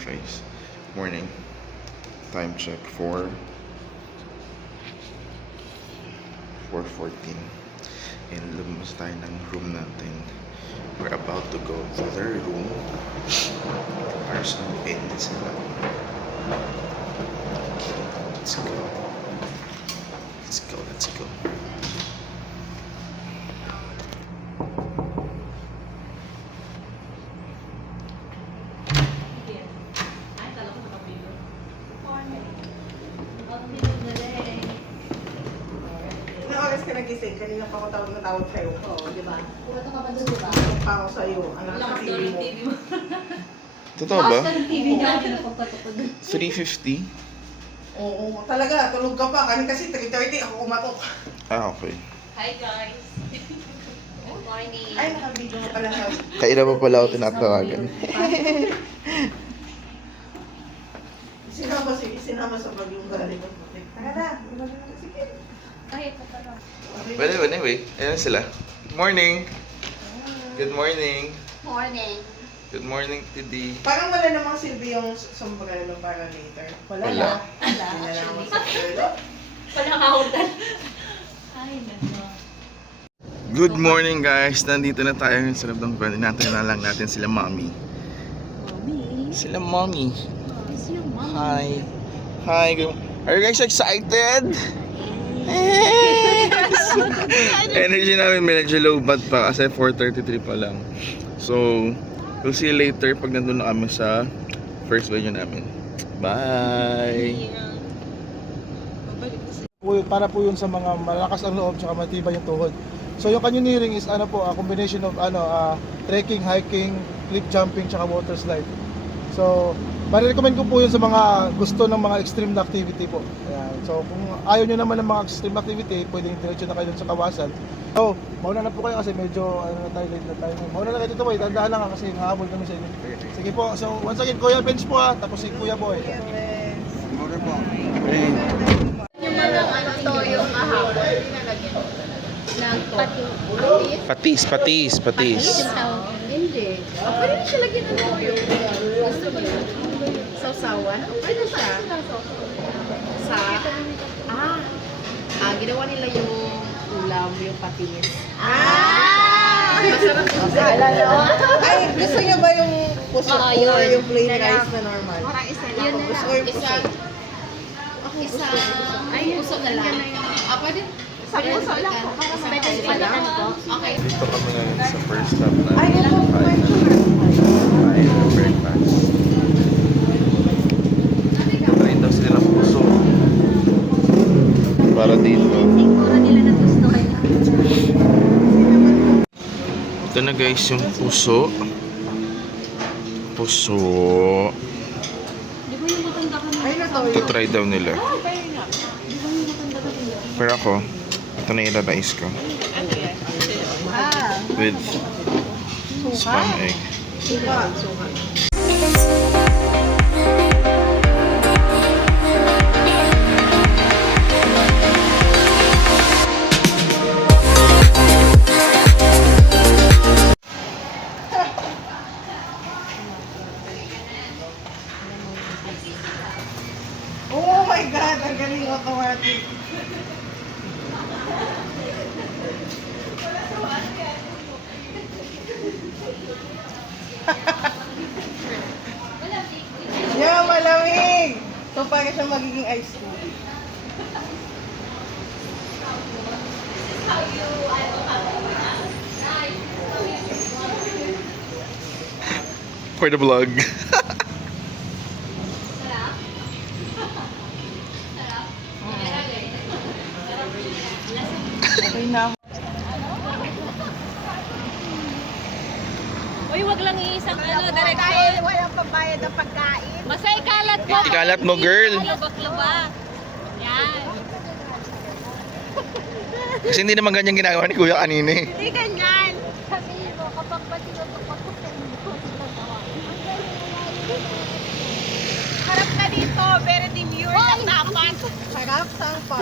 face. Morning. Time check 4:14. And lumabas tayo ng room natin. We're about to go to their room para sunduin sila. Let's go. Let's go, let's go. Oras ka nagising, kanina pa ako tawag sa'yo. Oo, di ba? Pumunta ka pa doon, di ba? Tawag pa ako sa'yo. Ano sa TV mo? Totoo ba? Lakas ng TV niya, pinapagpatukod. 3:50? Oo, talaga. Tulog ka pa. Kanina kasi 3:30 ako kumatok. Ah, okay. Hi guys! Good morning! Ay, nakabidyo mo pala sa... Kailan pa pala ako tinatawagan? Sinama sa bagyong galing. Taka na. Sige. Ay, ito pala. Well, anyway, ayan sila. Good morning! Good morning! Morning! Good morning, Tidi. Parang wala namang silbi yung sombrero para later. Wala. Wala, Hindi na namang actually. sombrero. Walang kautan. Ay, nano. Good morning, guys! Nandito na tayo sa loob ng van. Natin na lang natin sila mommy. Mommy? Sila mommy. Is your mom? Hi. Hi. Are you guys excited? Yes! Energy namin medyo low bat pa kasi 4:33 pa lang. So, we'll see you later pag nandun na kami sa first video namin. Bye! Para po yun sa mga malakas ang loob tsaka matibay yung tuhod. So yung canyoneering is ano po, a combination of trekking, hiking, cliff jumping tsaka water slide. So ma-recommend ko po yun sa mga gusto ng mga extreme na activity po. Ayan. So kung ayaw nyo naman ng mga extreme activity, pwedeng diretso na kayo dun sa Kawasan. So mauna na po kayo kasi medyo late na tayo. Mauna na kayo dito boy, dandahan lang kasi hahabol kami sa inyo. Sige po, so once again Kuya Bench po tapos si Kuya Boy. Yung mga toyo kahapon, pinalagyan ng patis. Patis. Hindi. Pwede na siya lagyan ng toyo. Gusto mo yun? Sausawan? Pwede siya. Ginawa nila yung ulam, yung patis. Masarap yung Ay, gusto niyo ba yung puso Oo, or yun. yung plain rice na normal? Yun na Gusto ko yung puso. Puso na lang. Pwede. Sa puso lang po. Pwede lang po. Okay. Dito kami ngayon sa first stop na Ay, ito po yung kain ng breakfast. Try daw sila ng puso. Para dito. Siguro nila na gusto kayo. Ito na guys yung puso. Puso. Di ba yung matanda ka na? Ay, natawa Ito try daw nila. Kaya nga. Di ba yung matanda ka na? Pero ako, ito na ilalice ko. With spam egg. Suka. Oh my God! Ang galing automatic. Yeah, malamig! So, para siyang magiging ice cream. For the vlog. Okay na. Uy, wag lang iisang direction. Walang pambayad ng pagkain. Basta ikalat mo. Ikalat mo, girl. Lubak-lubak. Yan. Kasi hindi naman ganyan ginagawa ni Kuya kanina eh. Hindi ganyan. Sabihin mo, kapag ba tinutupak ko sa harap ka dito, very demure na tapat. Sarap sang pa.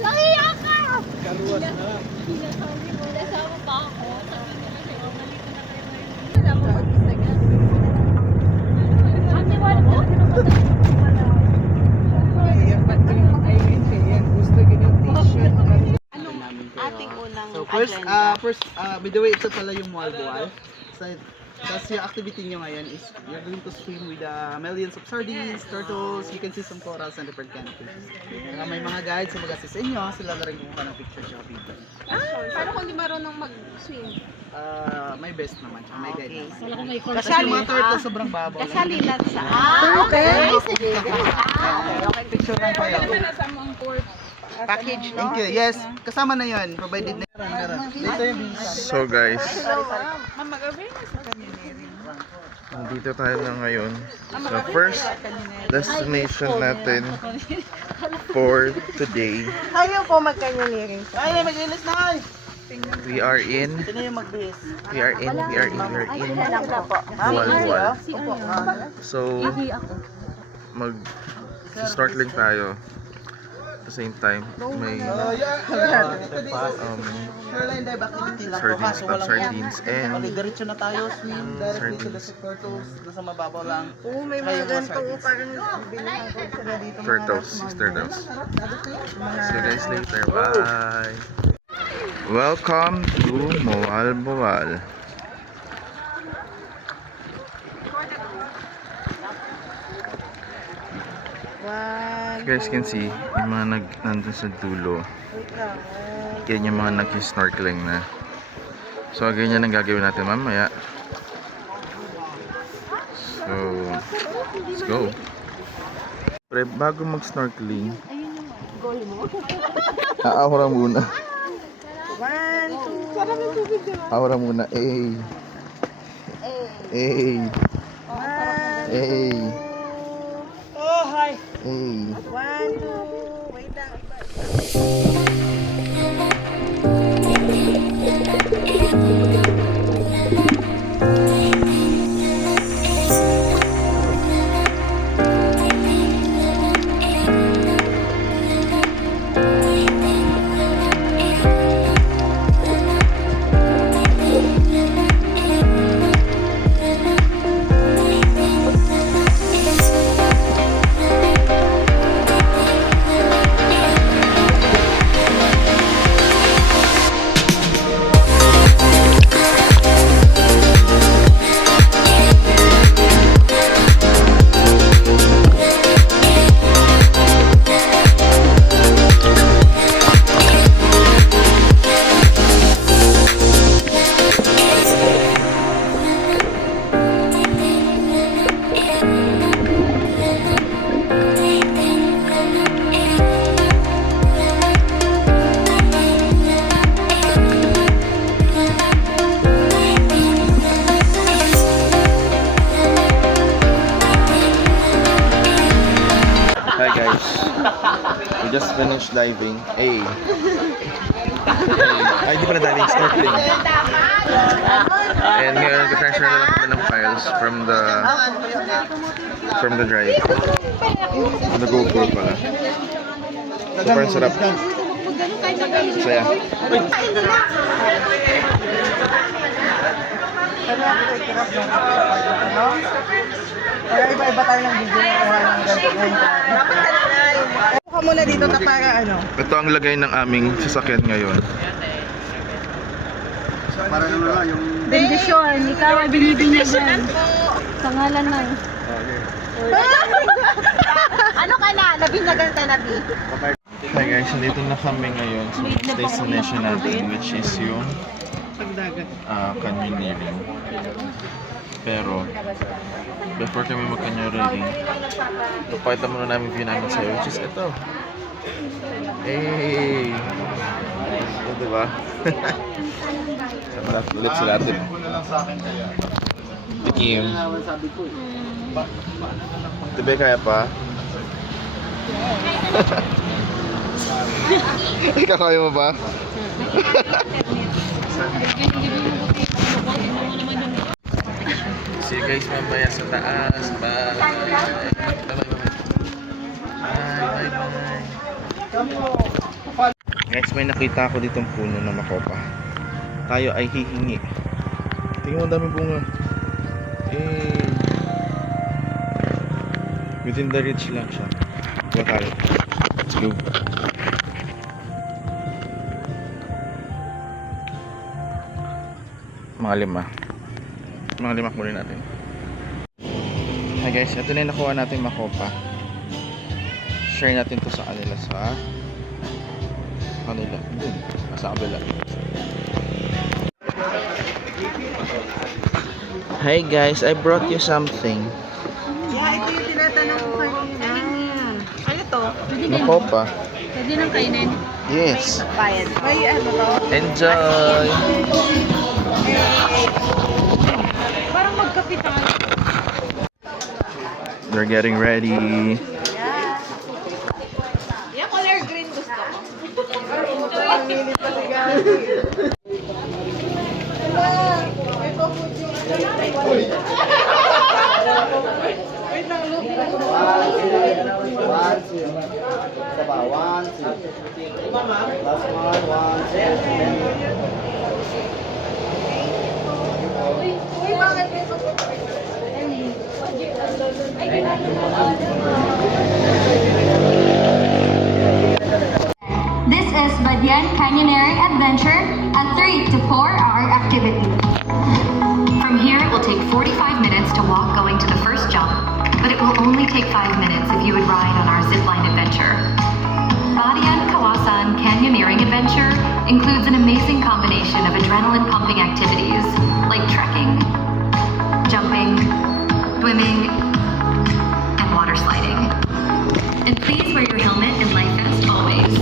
Nahiya ka! Karuwas na. Sinasabi mo, nasama pa ako. Sabi nila sa'yo, malito na kayo ngayon. Alam mo, mag-isa ka. First, by the way, ito pala yung Malboal. Tapos yung activity nyo ngayon is you're going to swim with millions of sardines, turtles, you can see some corals and different kind of fishes. May mga guides na mag-assist sa inyo, sila na rin kumuha ng picture siya video. Paano kung di marunong mag-swim? May best naman siya, may guide naman. Wala kong may Kasi yung mga turtles sobrang babaw. Kasali lang sa... Okay. Sige. Okay, picture lang kayo. Package, no? Thank you. Yes, kasama na yun. Provided na yun. Dito yung visa. So guys, nandito tayo na ngayon sa first destination natin for today. Ayaw po magkanyoneering. Ay, mag-ilis na kayo! We are in Walwal. So, mag-snorkeling tayo. At the same time, may Shoreline dive activity lang. sardines, top sardines, and Diretso na tayo, swim directly to the turtles. Nasa mababaw lang. Oo, may mga ganito. Parang bilihan ko sila dito. turtles, turtles. See you guys later. Bye! Welcome to Moal Boal. One. You guys can see, yung mga nandun sa dulo. Wait lang. Yan yung mga nag-snorkeling na. So, ganyan ang gagawin natin mamaya. So, let's go. Pre, bago mag-snorkeling, aawara muna. One, two. Aawara muna. Eh. Eh. One, Eh. oh, hi. Eh. One, two. Wait lang. Hi guys, we just finished diving. Hey. Ay, di pa na diving, snorkeling. And ngayon, nag-transfer na lang kami ng files from the drive. From the GoPro pala. Super sarap. Saya. Kaya iba-iba tayo ng video. Dapat ka muna dito na para ano. Ito ang lagay ng aming sasakyan ngayon. Para naman lang yung... Bendisyon, ikaw ay binibinyagan. Sa ngalan ng... Ano ka na? Nabinyagan ka na, B. Hi guys, nandito na kami ngayon sa next destination natin, which is yung canyoneering. Pero, before kami mag-canyoneering, papakita muna namin view namin sa'yo, which is ito. Hey! Ito, diba? Sa malap ulit sila atin. Tikim. Diba kaya pa? Ikaw kaya mo ba? See you guys mamaya sa taas. Bye. Bye. Guys, may nakita ako ditong puno ng makopa. Tayo ay hihingi. Tingnan mo, ang dami bunga. Eh. Within the reach lang siya. Kuha tayo. Let's go. Mga 5. Mga 5 kunin natin. Hi guys, ito na yung nakuha natin makopa. Share natin to sa kanila sa kanila. Dun, sa kabila. Hi guys, I brought you something. Yeah, ito yung tinatanong ko kanina. Ano to? Makopa. Pwede nang kainin. Yes. Bayad. May ano to? Enjoy! Parang magkapitan. They're getting ready. Yung color green gusto ko. Ang minit pa si Gabi. May paputi. Wait lang, look. Uy, bakit may paputi? This is Badian Canyoneering Adventure, a 3 to 4 hour activity. From here, it will take 45 minutes to walk going to the first jump, but it will only take 5 minutes if you would ride on our zipline adventure. Badian Kawasan Canyoneering Adventure includes an amazing combination of adrenaline-pumping activities like trekking, jumping, swimming, and water sliding. And please wear your helmet and life vest always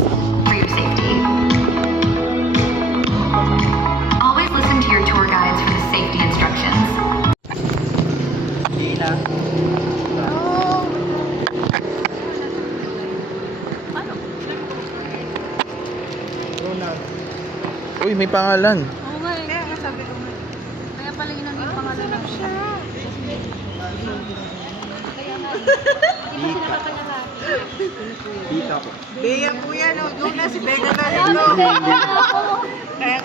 for your safety. Always listen to your tour guides for the safety instructions. Dina. Ronald. Uy, may pangalan. Oo nga eh. Kaya nga sabi ko nga. Kaya pala yun ang yung pangalan. Sarap siya. Hindi pa sinapapanala. Dita po. Bea po yan. Oh. Doon na si Becca na rin.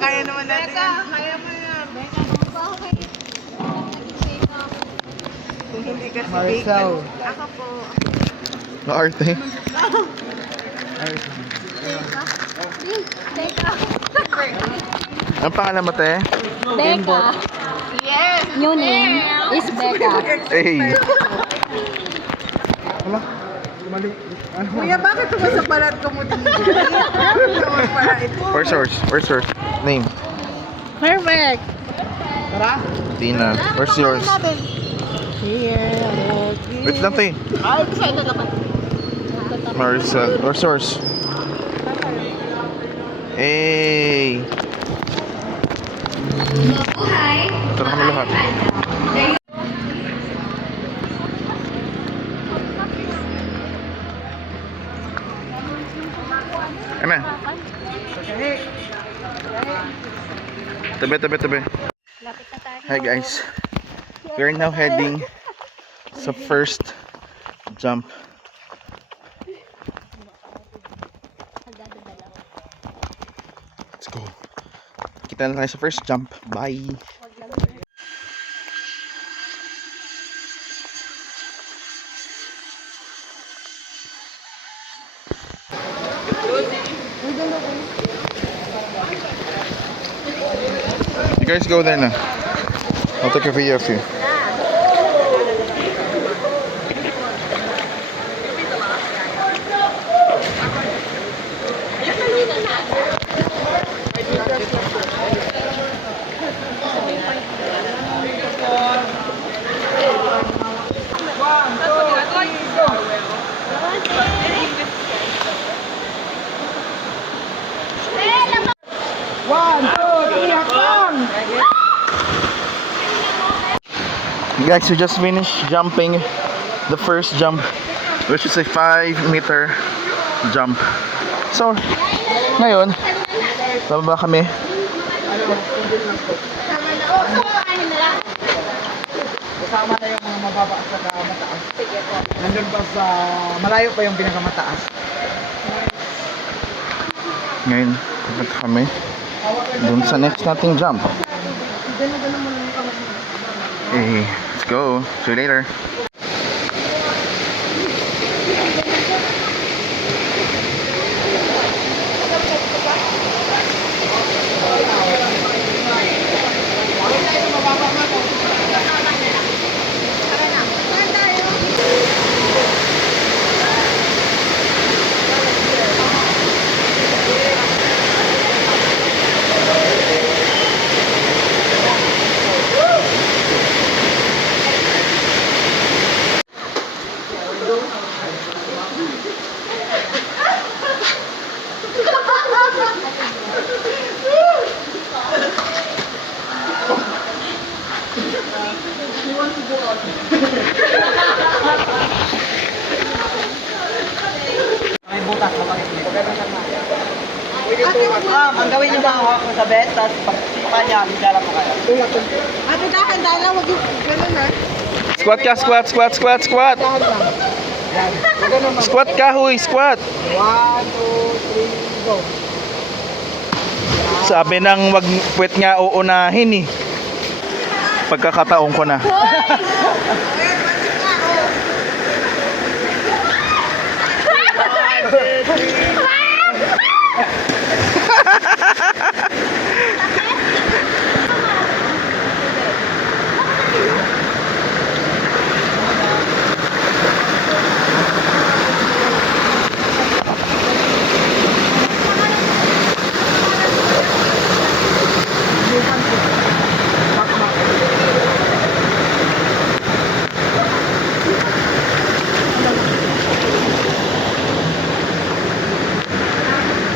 Kaya naman natin. Becca, kaya mo yan. Kung hindi kasi Marcel. Becca. Ako po. Maarte. Ang pangalan mo, te? Becca. Yes! Your name is Becca. Hey! Hala. Mali. Ano? Kuya, bakit sumasapalat ka mo din? Naman para ito. Where's yours? Where's yours? Name? Perfect! Tara. Tina. Where's yours? Here, Wait lang, te. Maricel. Where's yours? Hey! Hi. Ito na kami lahat. Ano? Tabi. Hi guys. We're now heading sa first jump. Let's go. Kita na tayo sa first jump. Bye. You guys go there now. I'll take a video of you. Guys, we just finished jumping the first jump, which is a 5-meter jump. So, ngayon, bababa kami. Kasama na yung mga mababa at saka mataas. Nandun pa sa malayo pa yung pinakamataas. Ngayon, pupunta kami dun sa next nating jump. Hey, let's go. See you later. gawin yung mahawak mo sa bed, tapos pag sipa niya, bigala mo kayo. Ate, dahan-dahan lang. Huwag yung ganun ha. Squat ka, squat, squat, squat, squat. Dahan lang. Yan. Huwag ganun ma'am. Squat ka, huy, squat. 1, 2, 3, go. Sabi nang wag puwet nga uunahin eh. Pagkakataon ko na.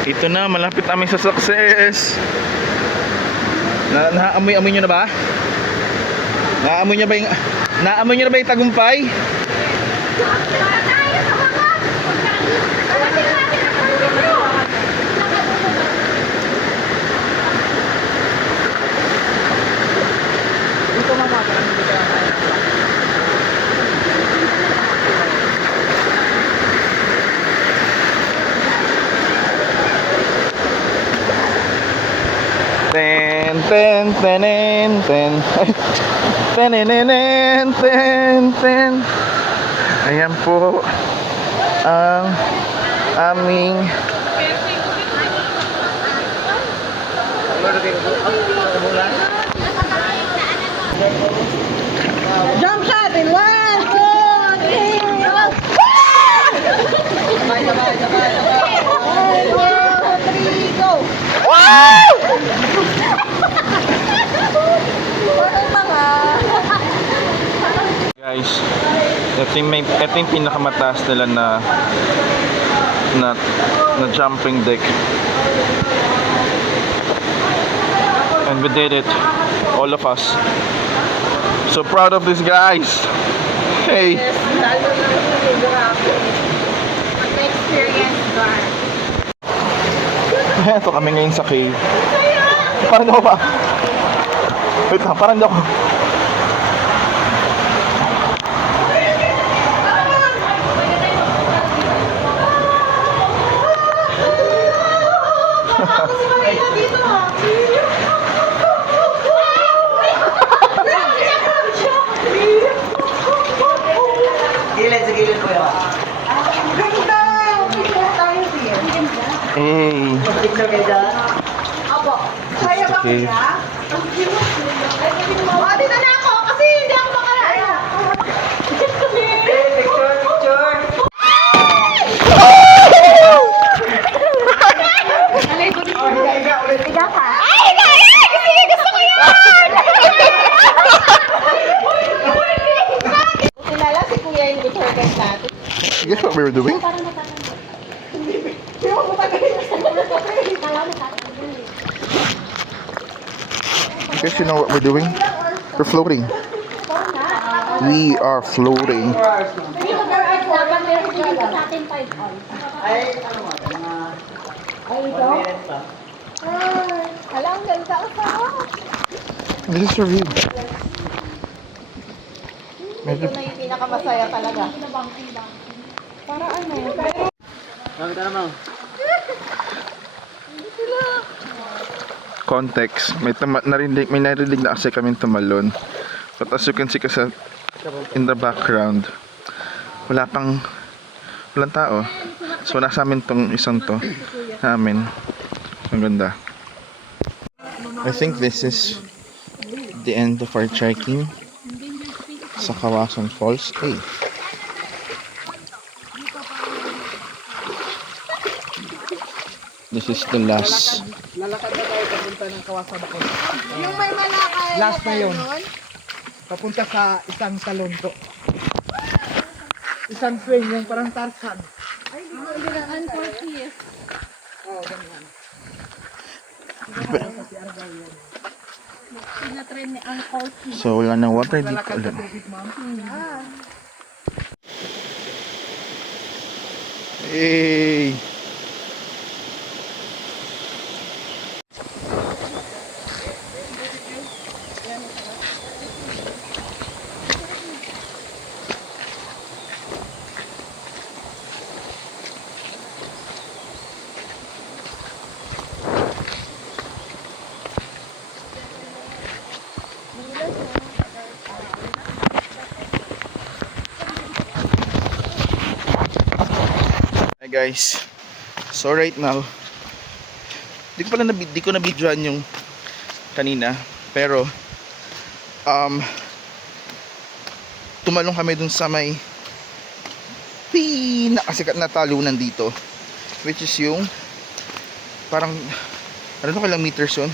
Ito na, malapit namin sa success. Naamoy-amoy nyo na ba? Naamoy nyo na ba yung tagumpay? Ten, ten, tenen, ten. Tenenenen, ten, ten. Ayan po ang aming Jump shot in 1, 2, 3, go! 1, 2, 3, go! guys, ito yung pinakamataas nila na jumping deck. And we did it, all of us. So proud of these guys. Hey. Experience ba? Ito kami ngayon sa cave. Parang ako pa. Wait lang, parang ako. Gilid, sa gilid ko yun. Ganda! Picture tayo here. Hey. Picture kayo dyan. Opo. Kaya ba Okay. kuya? Ate na na ako kasi hindi ako makalayo. Picture, picture. Kilala si kuya yung good haircut natin. Guess what we were doing? You guys, you know what we're doing? We're floating. We are floating. Ay, ano mo? Mga 1 minute pa. Hala, ang ganda ang sarap. This is your view. Ito na yung pinakamasaya talaga. Para ano? Bakit ka naman? Context. May narinig na kasi kami tumalon. But as you can see kasi in the background, walang tao. So nasa amin tong isang to namin. Ang ganda. I think this is the end of our trekking sa Kawasan Falls. Hey. This is the last. Lalakad na tayo papunta ng Kawasan ako. Yung may malakay Last na yun. ganun. Papunta sa isang salon to. Isang swing, yung parang Tarzan. Oo, ganyan. So wala nang water dito Lalakad sa ulit. tubig, ma'am. Hey! guys. So right now, di ko na videoan yung kanina, pero tumalong kami dun sa may pinakasikat na talunan dito, which is yung parang ano kailang meters yun,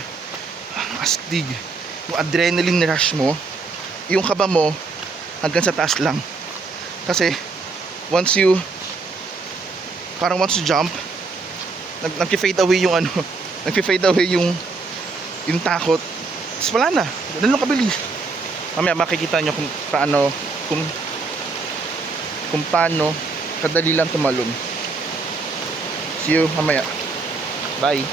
astig, yung adrenaline rush mo, yung kaba mo hanggang sa taas lang. Kasi once you jump, nag-fade away yung ano, nag-fade away yung takot. Tapos wala na, ganun lang kabilis. Mamaya makikita nyo kung paano kadali lang tumalon. See you mamaya. Bye.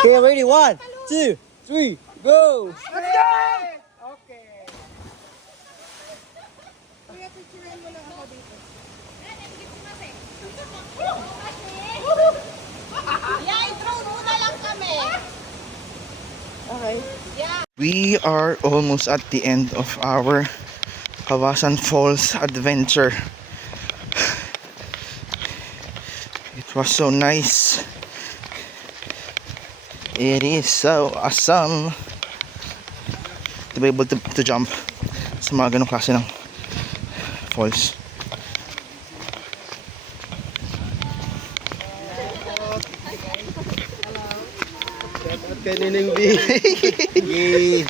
Okay, ready? 1, 2, 3, go! We are almost at the end of our Kawasan Falls adventure. It was so nice. It is so awesome to be able to jump sa mga ganong klase ng falls. Kay Nining B. Yay!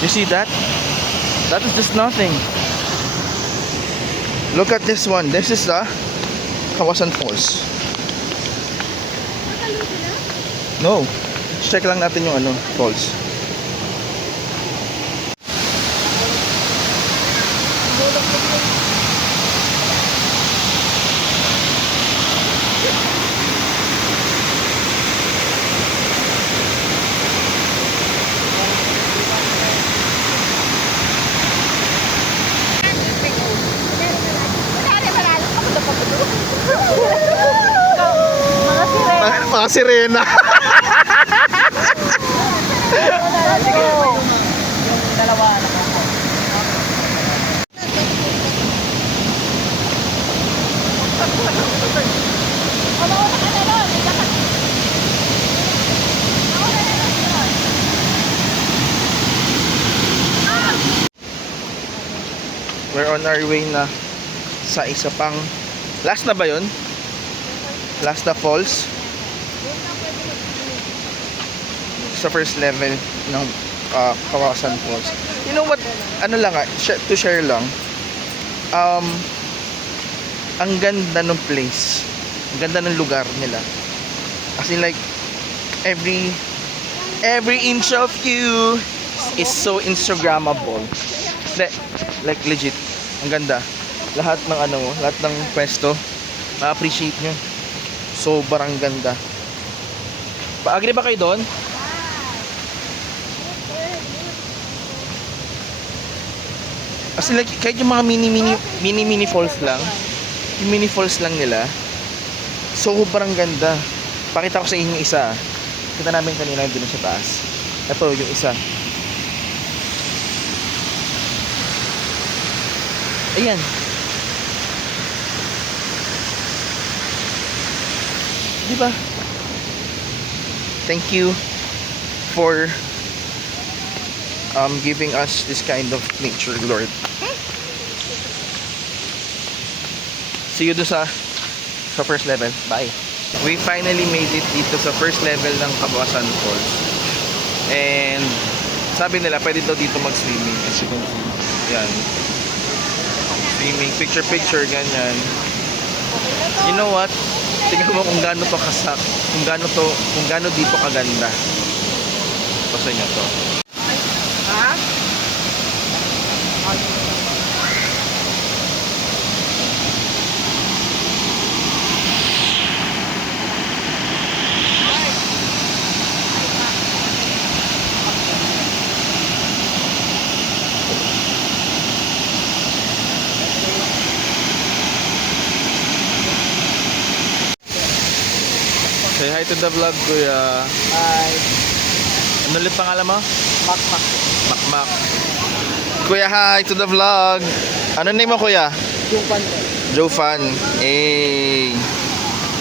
You see that? That is just nothing. Look at this one. This is the Kawasan Falls. No. Check lang natin yung ano, falls. Mga sirena. We're on our way na sa isa pang last na ba yun? Last na falls sa first level ng Kawasan Falls. You know what, ano lang to share lang, ang ganda ng place, ang ganda ng lugar nila, as in like every inch of you is so Instagrammable. Like legit, ang ganda. Lahat ng lahat ng pwesto ma-appreciate nyo. Sobrang ganda. Agree ba kayo doon? Kasi like, kahit yung mga mini falls lang, yung mini falls lang nila, sobrang ganda. Pakita ko sa inyo isa. Kita namin kanina yung dun sa taas. Ito yung isa. Ayan. Diba? Thank you for giving us this kind of nature, Lord. See you sa first level. Bye. We finally made it dito sa first level ng Kawasan Falls. And sabi nila pwede daw dito mag-swimming, as you can see. Yan. Swimming, picture, ganyan. You know what? Tingnan mo kung gaano to kasak, kung gaano dito kaganda. Ito sa inyo to. Say hi to the vlog, kuya. Hi. Ano ulit pangalan mo? Makmak. Makmak. Kuya, hi to the vlog. Ano name mo, Kuya? Yung pan. Joe Fan. Eh.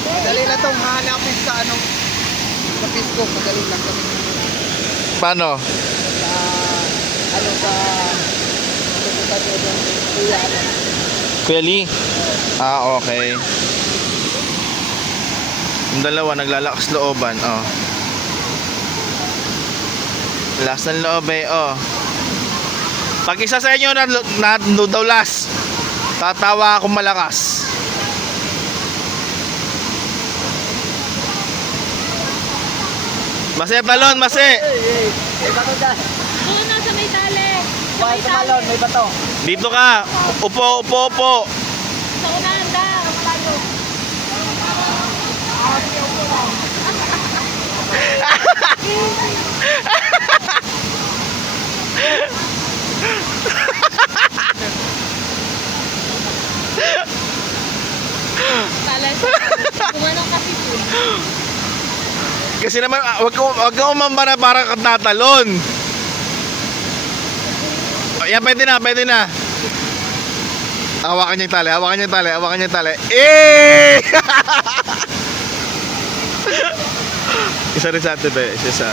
Madali na itong hanapin sa sa Facebook. Madali lang kami. Paano? Sa pupunta doon kuya. Kuya Lee? Ah, okay. Yung dalawa naglalakas looban, oh. Last ng loob eh, oh. Pag isa sa inyo na daw last, tatawa akong malakas. Mase, talon, mase! May bato dyan. Doon na sa may tali. Why tumalon? May bato. Dito ka! Upo, upo, upo! Sa unahan da. Malayo. Tala siya. Kumanong kasi po. Kasi naman, wag ka umamba na para ka tatalon. Ayan, pwede na, pwede na. Hawakan niya yung tali, hawakan niya yung tali, hawakan niya yung tali. Eh! Isa rin sa ate Bea, isa sa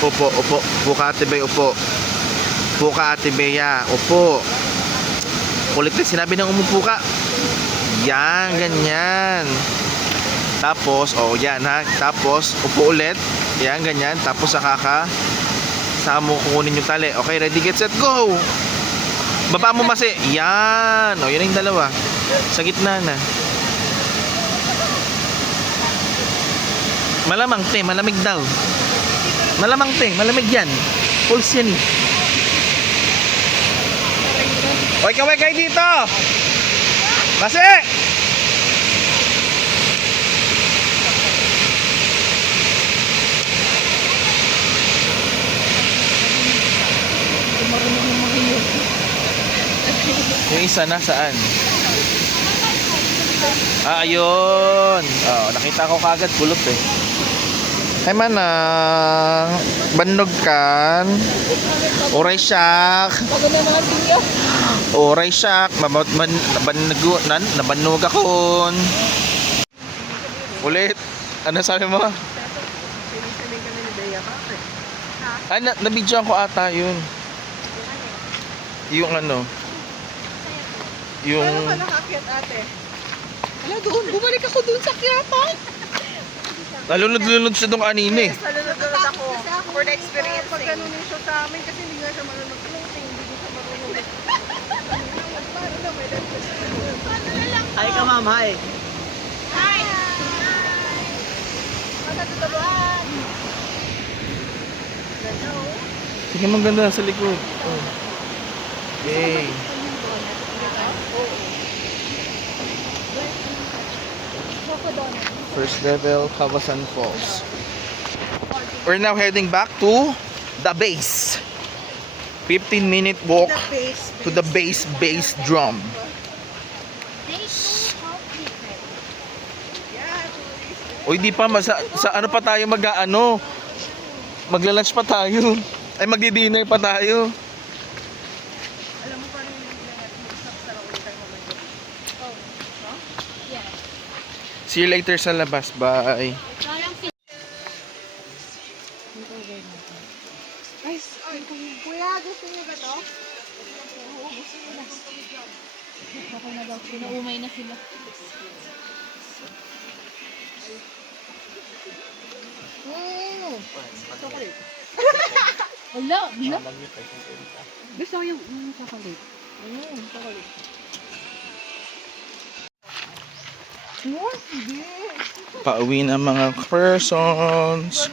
upo, upo, buka ate Bea, upo. Buka ate Bea, upo. Kulit na sinabi ng umupo ka. Yan, ganyan. Tapos, oh yan ha. Tapos, upo ulit. Yan, ganyan. Tapos, saka mo kukunin yung tali. Okay, ready, get, set, go! Baba mo masi. Yan. O, yun yung dalawa. Sa gitna na. Malamang, te. Malamig daw. Malamang, te. Malamig yan. Pulse yan eh. Oy, kaway kayo dito! Masi! Yung isa na saan? Ah, ayun. Oh, nakita ko kagad pulot eh. Ay manang, bandog kan. Oray sak. Pagod na mga sinyo. Oray sak, nabanog akon. Ulit. Ano sabi mo? Ay, nabidyoan ko ata yun. Yung ano? Yung... Paano ka nakakyat ate? Wala doon. Bumalik ako doon sa kyatan. Nalunod-lunod siya doon kanina eh. Nalunod ako for the experience. Pag ganun yung show sa amin kasi hindi nga siya marunong floating. Hindi ko siya marunong. Hi ka ma'am, hi. Hi! Matatuturuan! Sige, maganda sa likod. Oh. Yay. First level, Kawasan Falls. We're now heading back to the base. 15-minute walk to the base drum. Uy, di pa, sa ano pa tayo mag-ano? Magla-lunch pa tayo. Ay, magdi-dinner pa tayo. See you later sa labas. Bye. Kuya, gusto niyo ba to? Okay na daw. Pinaumay na sila. Wala. Gusto ko yung chocolate. Chocolate. Pauwi na mga persons.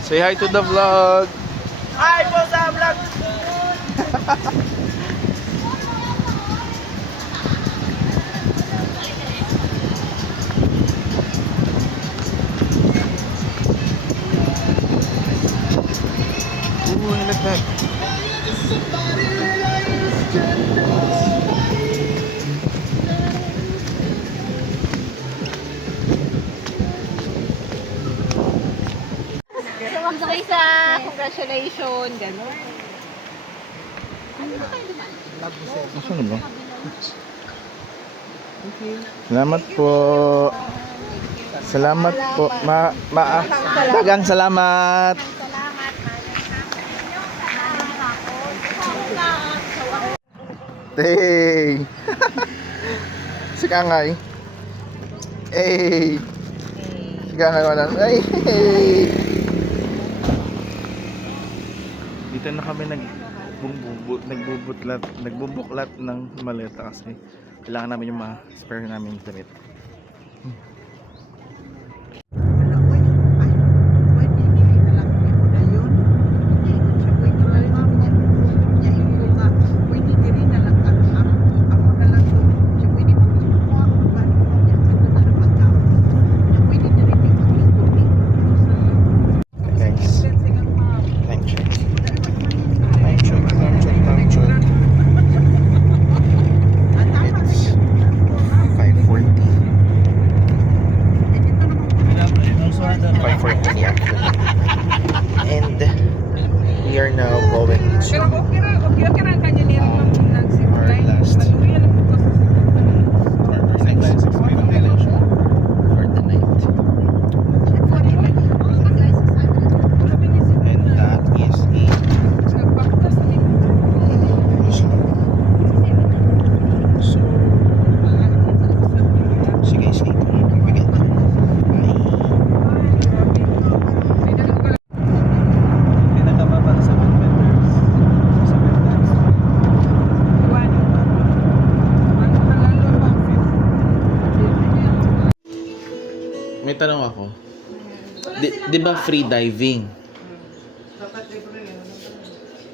Say hi to the vlog. Hi po sa vlog. Ooh, I like that. magsakay sa congratulations, gano'n. Nasaan na ba? Salamat po. Salamat po. Dagang salamat. Hey. Si Kangay. Hey. Si Kangay wala. Hey. Dito na kami nagbubuklat ng maleta kasi kailangan namin yung mga spare namin damit. Guys, time check. It's 5:40. 5:40 actually. And we are now going to our last for the night. And that is so see you guys later. Again. Bye. Pinakababa sa vendors. Sa vendors. May tanong ako. Di ba free diving?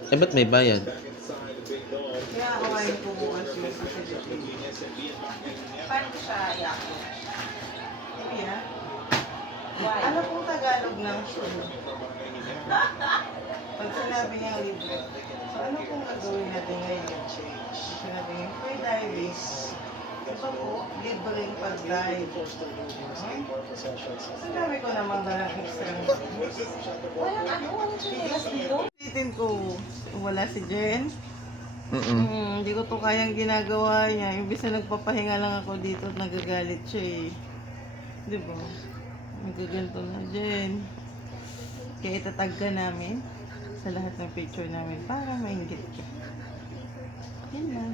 Eh, ba't may bayad? Kaya kawain ko bukas yung sasabihin. Paano ko siya iyakin? Kuya? Ano pong Tagalog ng show? Pag sinabi niya libre, so ano pong gagawin natin ngayon? Sinabi niya, free diving. Ito po, libreng pag-dive. Ang dami ko naman dalang extra. Walang ano, walang chinelas dito. Titin ko, wala si Jen. Hindi ko to kayang ginagawa niya. Imbis na nagpapahinga lang ako dito at nagagalit siya eh. Di ba? Nagaganto na Jen. Kaya itatag ka namin sa lahat ng picture namin para maingit ka. Yan lang.